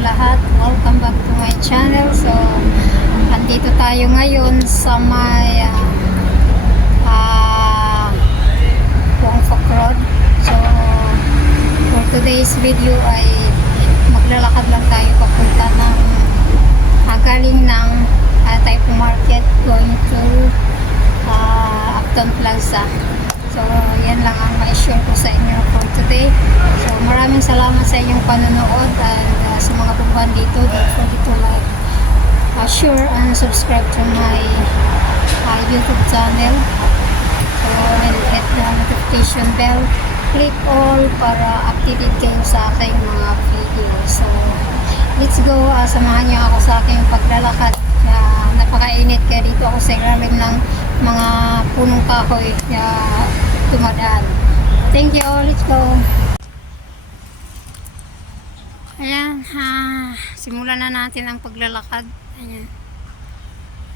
lahat. Welcome back to my channel. So, andito tayo ngayon sa may uh, uh, Wongfok Road. So, for today's video ay maglalakad lang tayo papunta ng uh, galing ng uh, Taipo Market going to uh, Upton Plaza. So, yan lang ang ma-share ko sa inyo for today. So, maraming salamat sa inyong panonood at uh, sa mga buwan dito. Don't forget to like, uh, share, and subscribe to my uh, YouTube channel. So, and hit the notification bell. Click all para updated kayo sa aking mga video. So, let's go. Uh, samahan niyo ako sa aking paglalakad. Uh, napakainit kaya dito ako sa ilalim ng mga punong kahoy na tumadaan. Thank you. Let's go. Ayan, ha, simulan na natin ang paglalakad. Ayan.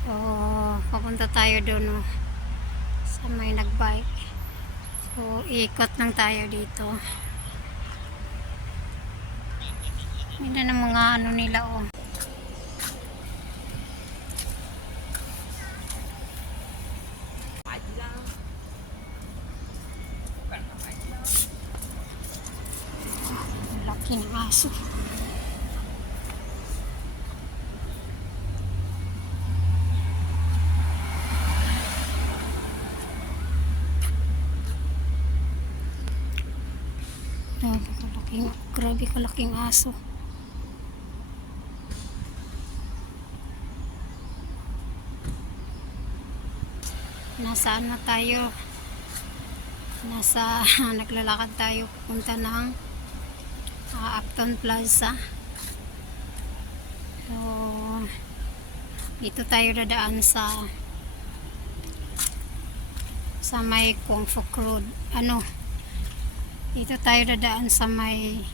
So, papunta tayo doon, oh, sa may nagbike. So, ikot lang tayo dito. Hindi na mga ano nila, oh. Laki ng aso. Grabe kalaking, grabe kalaking aso. Nasaan na tayo? Nasa naglalakad tayo pupunta ng uh, Acton Plaza. So, dito tayo dadaan sa sa may Kung Fuk Road. Ano? Dito tayo dadaan sa may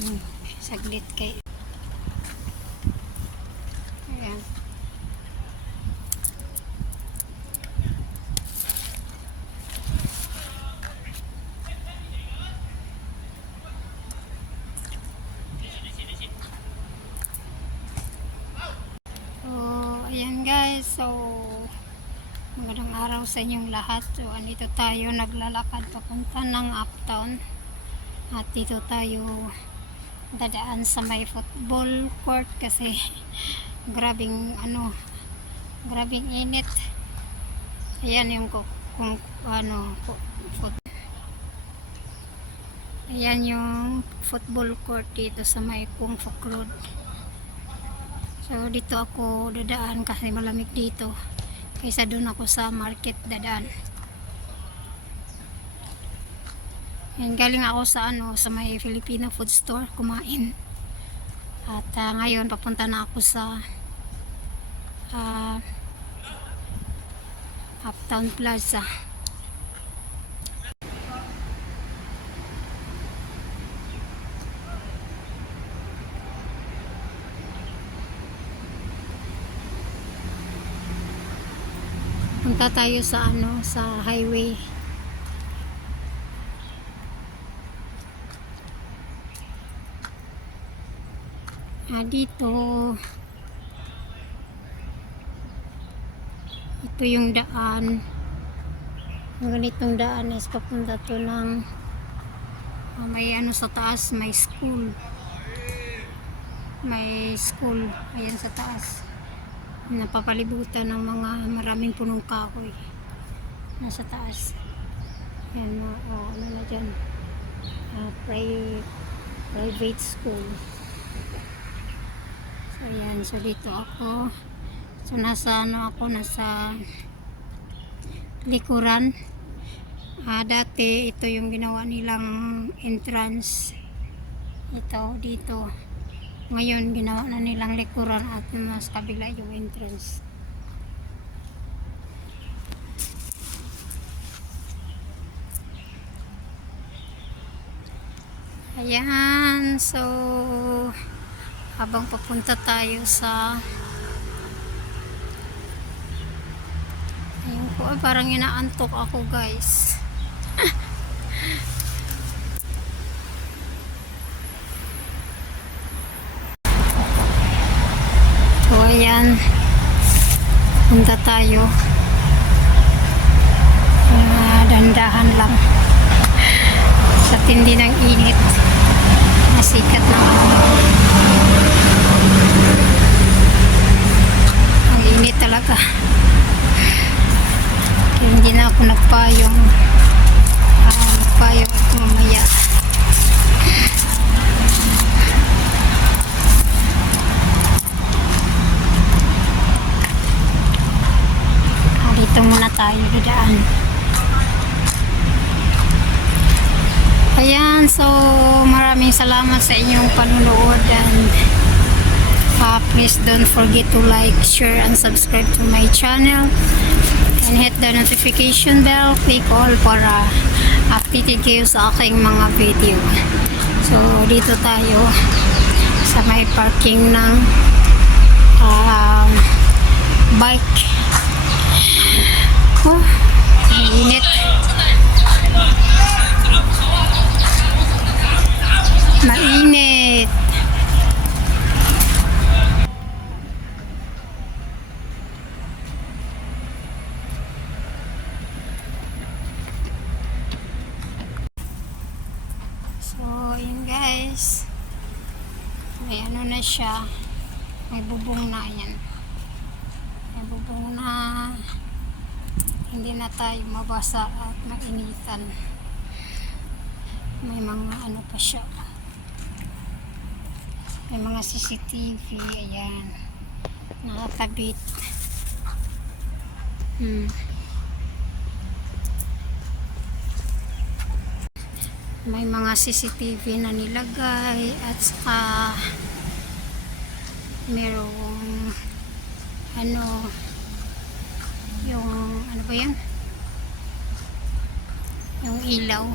hmm, saglit kay Ayan. So, ayan guys. So, magandang araw sa inyong lahat. So, andito tayo naglalakad papunta ng uptown. At dito tayo dadaan sa may football court kasi grabing ano, grabing init. Ayan yung ku- kung ano, foot, Ayan yung football court dito sa may Kung Fuk Road. So dito ako dadaan kasi malamig dito. Kaysa doon ako sa market dadaan. Yan, galing ako sa ano sa may Filipino food store kumain. At ah, ngayon papunta na ako sa ah, Uptown Plaza. Punta tayo sa ano sa highway. Ah, dito. Ito yung daan. Ang ganitong daan is papunta to ng ah, may ano sa taas may school. May school. Ayan sa taas napapalibutan ng mga maraming punong kahoy. Nasa taas. Yan mga oh, ano na dyan? Pri- private school. So yan. So dito ako. So nasa ano ako? Nasa likuran. Ah, dati ito yung ginawa nilang entrance. Ito dito ngayon ginawa na nilang likuran at mas kabila yung entrance. Ayan so habang papunta tayo sa ayun po ah, parang inaantok ako guys So, ayan. Punta tayo. Ah, dandahan lang. Sa tindi ng init. Nasikat na Ang init talaga. Hindi na ako nagpayong. Ah, nagpayong mamaya. Ah, dito muna tayo dadaan. Ayan, so maraming salamat sa inyong panunood and uh, please don't forget to like, share, and subscribe to my channel and hit the notification bell, click all para updated kayo sa aking mga video. So, dito tayo sa may parking ng um, bike. Ang init. Mainit. So, yun guys. May ano na siya. May bubong na yan. May bubong na hindi na tayo mabasa at mainitan. May mga ano pa siya. May mga CCTV. Ayan. Nakakabit. Hmm. may mga CCTV na nilagay at saka merong ano yung ano ba yan yung ilaw.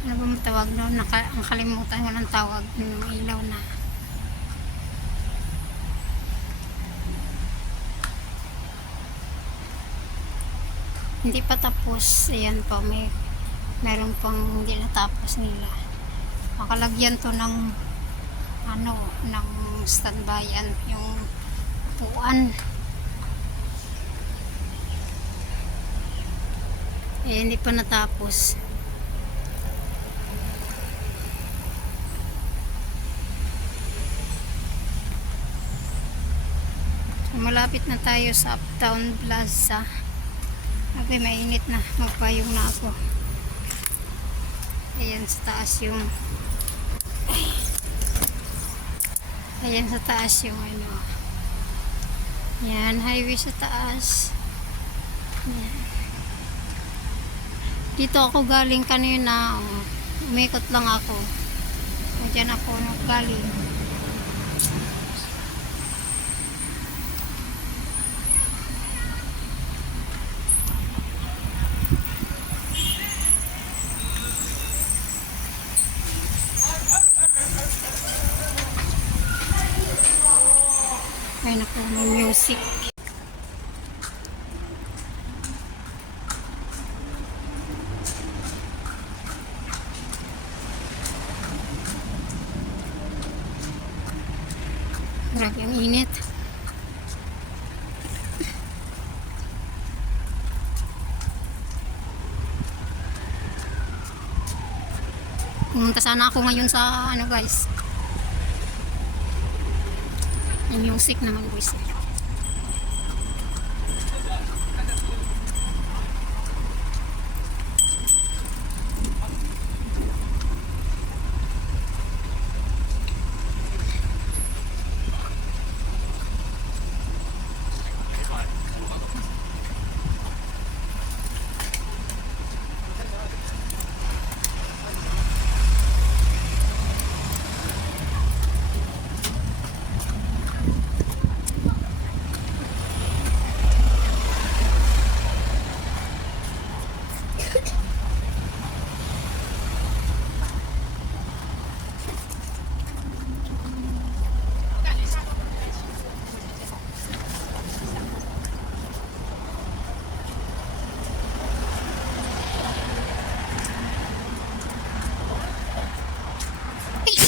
Ano ba matawag doon? Naka, ang kalimutan ko ng tawag yung ilaw na. Hindi pa tapos. Ayan po may meron pang hindi natapos nila. Makalagyan to ng ano ng standbyan yung upuan eh hindi pa natapos so, malapit na tayo sa Uptown Plaza Okay, mainit na. Magpayong na ako. Ayan sa taas yung Ay. Ayan sa taas yung ano. Yan, highway sa taas. Yan. Dito ako galing kanina. Umikot lang ako. O, Diyan ako galing. Ay naku, may music. Grabe ang init. Pumunta sana ako ngayon sa ano guys. May music naman boys.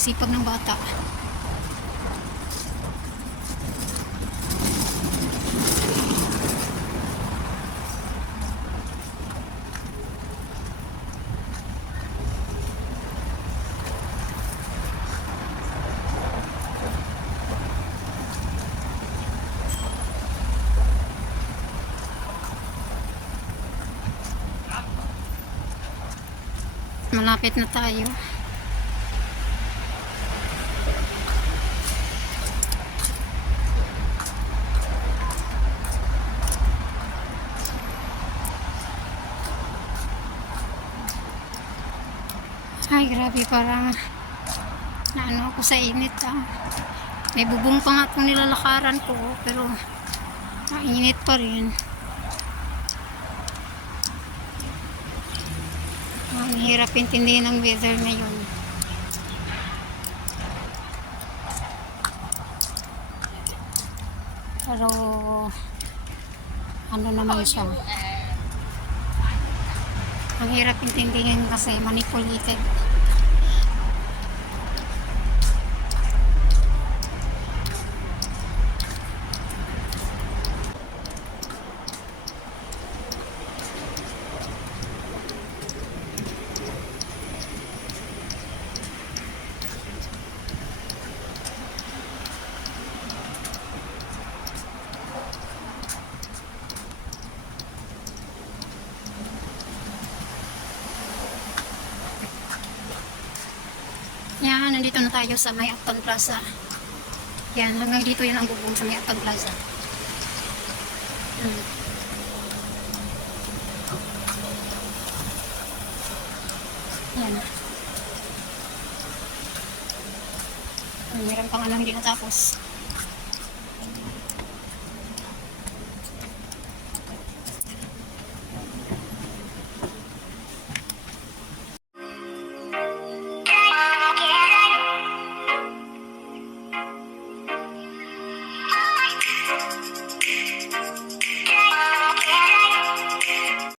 ang sipag ng bata. Malapit na tayo. Ay, grabe, parang naano ako sa init ah. May bubong pa nga itong nilalakaran ko, pero mainit pa rin. Ang hirap intindihin ng weather ngayon. Pero, ano naman siya. Ang hirap intindihin kasi manipulated. Yan, nandito na tayo sa May Acton Plaza. Yan, hanggang dito yan ang bubong sa May Acton Plaza. Hmm. Yan. Meron pa nga lang hindi natapos.